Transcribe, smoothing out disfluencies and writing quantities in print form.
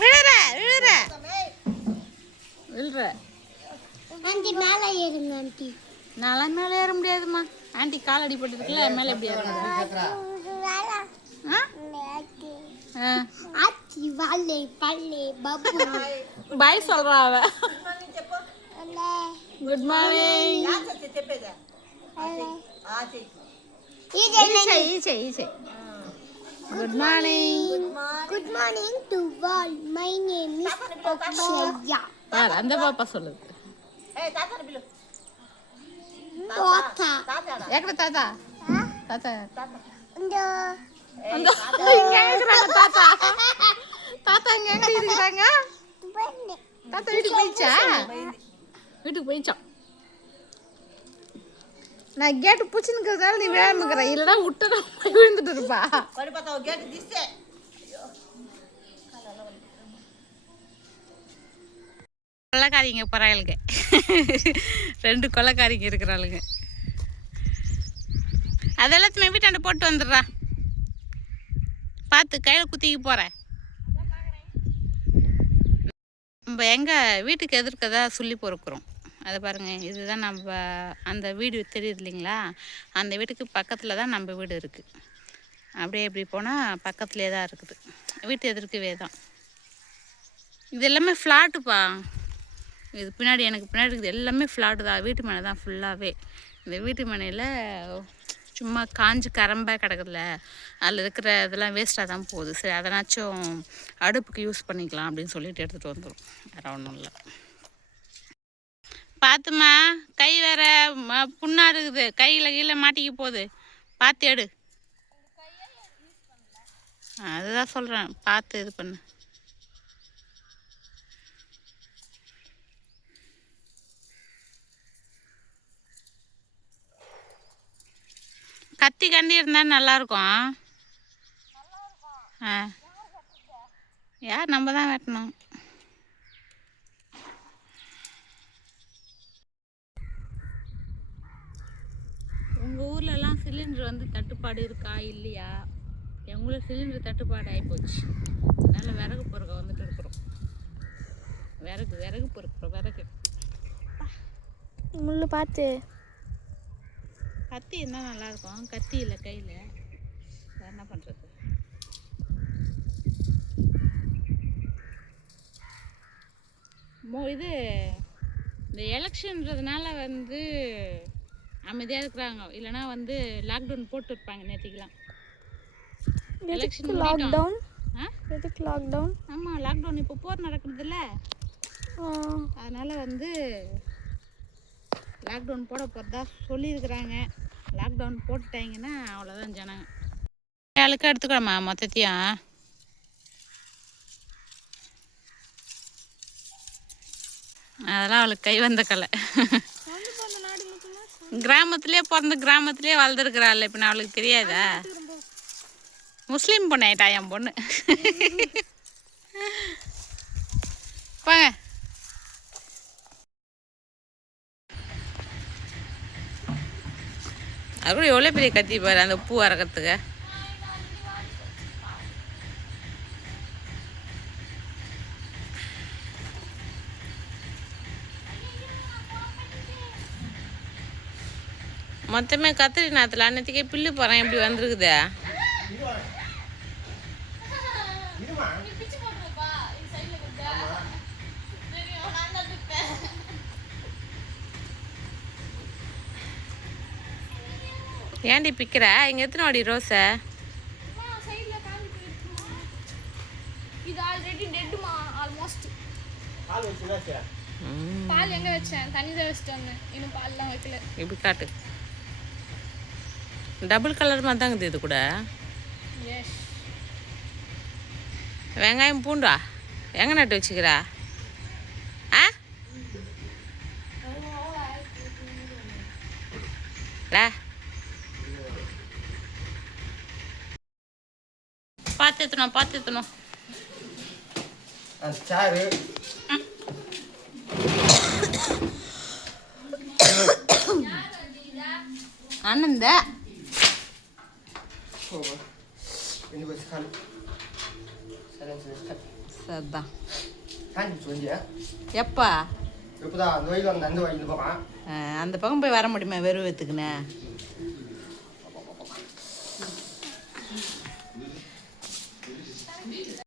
விழுற விழுற விழுற. ஆண்டி மேலே ஏறுங்க ஆண்டி. நான் மேலே ஏற முடியாதுமா. ஆண்டி கால் அடிபட்டுருக்குல்ல, மேலே எப்படி ஏறுறது? பாய் சொல்றா அவ. Good morning. ஈச்சை ஈச்சை. Good morning. Good morning to all. My name is Akshaya. அந்த பாப்பா சொல்லுது. தாத்தா. ஏக்கட தாத்தா. தாத்தா. இந்த இங்க இருக்கறாங்க தாத்தா. தாத்தா இங்க எங்க இருக்காங்க? தாத்தா வீட்டுக்கு போயிச்சா? வீட்டுக்கு போயிச்சா? நான் கேட்டு பூச்சினுக்கிறதால நீ விழாமக்கிற, இல்லைன்னா விட்டு விழுந்துட்டு இருப்பா. கொள்ளைக்காரிங்க பறாளுங்க, 2 கொள்ளைக்காரிங்க இருக்கிறாளுங்க. அதெல்லாத்தையுமே வீட்டாண்ட போட்டு வந்துடுறா. பார்த்து கையில் குத்திக்க போகிறேன். நம்ம எங்கள் வீட்டுக்கு எதிர்க்க தான் சொல்லி பொறுக்கிறோம். அதை பாருங்கள், இதுதான் நம்ம அந்த வீடு தெரியுது இல்லைங்களா? அந்த வீட்டுக்கு பக்கத்தில் தான் நம்ம வீடு இருக்குது. அப்படியே இப்படி போனால் பக்கத்துலேயே தான் இருக்குது. வீட்டு எதிர்க்கவே தான். இது எல்லாமே ஃப்ளாட்டுப்பா. இது பின்னாடி எனக்கு பின்னாடி இருக்குது எல்லாமே ஃப்ளாட்டு தான். வீட்டு மேலே தான் ஃபுல்லாகவே. இந்த வீட்டு மேனையில் சும்மா காஞ்சி கரம்பாக கிடக்குதுல, அதில் இருக்கிற இதெல்லாம் வேஸ்ட்டாக தான் போகுது. சரி, அதனாச்சும் அடுப்புக்கு யூஸ் பண்ணிக்கலாம் அப்படின்னு சொல்லிட்டு எடுத்துகிட்டு வந்துடும். வேறு ஒன்றும் இல்லை. பார்த்துமா, கை வேற புண்ணா இருக்குது, கையில் கீழே மாட்டிக்க போகுது. பார்த்து எடு. அதுதான் சொல்கிறேன், பார்த்து இது பண்ணு. கத்தி கண்டி இருந்தால் நல்லாயிருக்கும். யார் நம்ம தான் வெட்டணும். உங்கள் ஊர்லலாம் சிலிண்டர் வந்து தட்டுப்பாடு இருக்கா இல்லையா? எங்களுக்கு சிலிண்டர் தட்டுப்பாடு ஆகிப்போச்சு. அதனால் விறகு பொறுக்க வந்துட்டு இருக்கிறோம். விறகு பொறுக்கிறோம். விறகு முள்ளு பார்த்து. கத்தி இருந்தால் நல்லாயிருக்கும். கத்தி இல்லை கையில், வேறு என்ன பண்ணுறது? இது இந்த எலெக்ஷன்றதுனால வந்து அமைதியாக இருக்கிறாங்க. இல்லைனா வந்து லாக்டவுன் போட்டு இருப்பாங்க நேற்றுக்கெலாம். Election lockdown. எதுக்கு லாக்டவுன்? ஆமாம், லாக்டவுன் இப்போ போர் நடக்குதுல்ல, அதனால் வந்து லாக்டவுன் போட போகிறதா சொல்லியிருக்கிறாங்க. லாக்டவுன் போட்டுட்டாங்கன்னா அவ்வளோதான் ஜனங்க. ஆளுக்கு எடுத்துக்கலாமா மொத்தத்தையும்? அதெல்லாம் அவளுக்கு கை வந்த கலை. கிராமத்துலேயே பிறந்த கிராமத்துலேயே வளர்ந்துருக்குறாள். இப்போ நான் அவளுக்கு தெரியாதா? முஸ்லீம் பொண்ணு ஆயிட்டா என் பொண்ணு. வாங்க. அது கூட எவ்வளோ பெரிய கத்தி பாரு, அந்த பூ அறக்கிறதுக்கு. மொத்தமே கத்திரி நாற்றுல அன்னத்துக்கே பில்லு போகிறேன். எப்படி வந்துருக்குதா? ஏன்டி பிக்கிற? இங்கே எத்தனை வாடி ரோஸை? இது ஆல்ரெடி டெட்மா ஆல்மோஸ்ட். பால் எங்க வச்சேன்? தண்ணி தான் வச்சிட்டேன். இன்னும் பால்லாம் வைக்கல. இப்படி காட்டு. டபுள் கலர் மாதிரி தாங்குது இது கூட. வெங்காயம் பூண்டா எங்கே நட்டு வச்சுக்கிறா? பார்த்து எத்தணும். ஆனந்த இந்த பஸ் கால் சரிதான். காஞ்சி சொல்லி எப்பா இப்போதான் அந்த வயலில் அந்த வயலில் போவான் அந்த பக்கம் போய் வர முடியுமா வெறும் வத்துக்குண்ணே?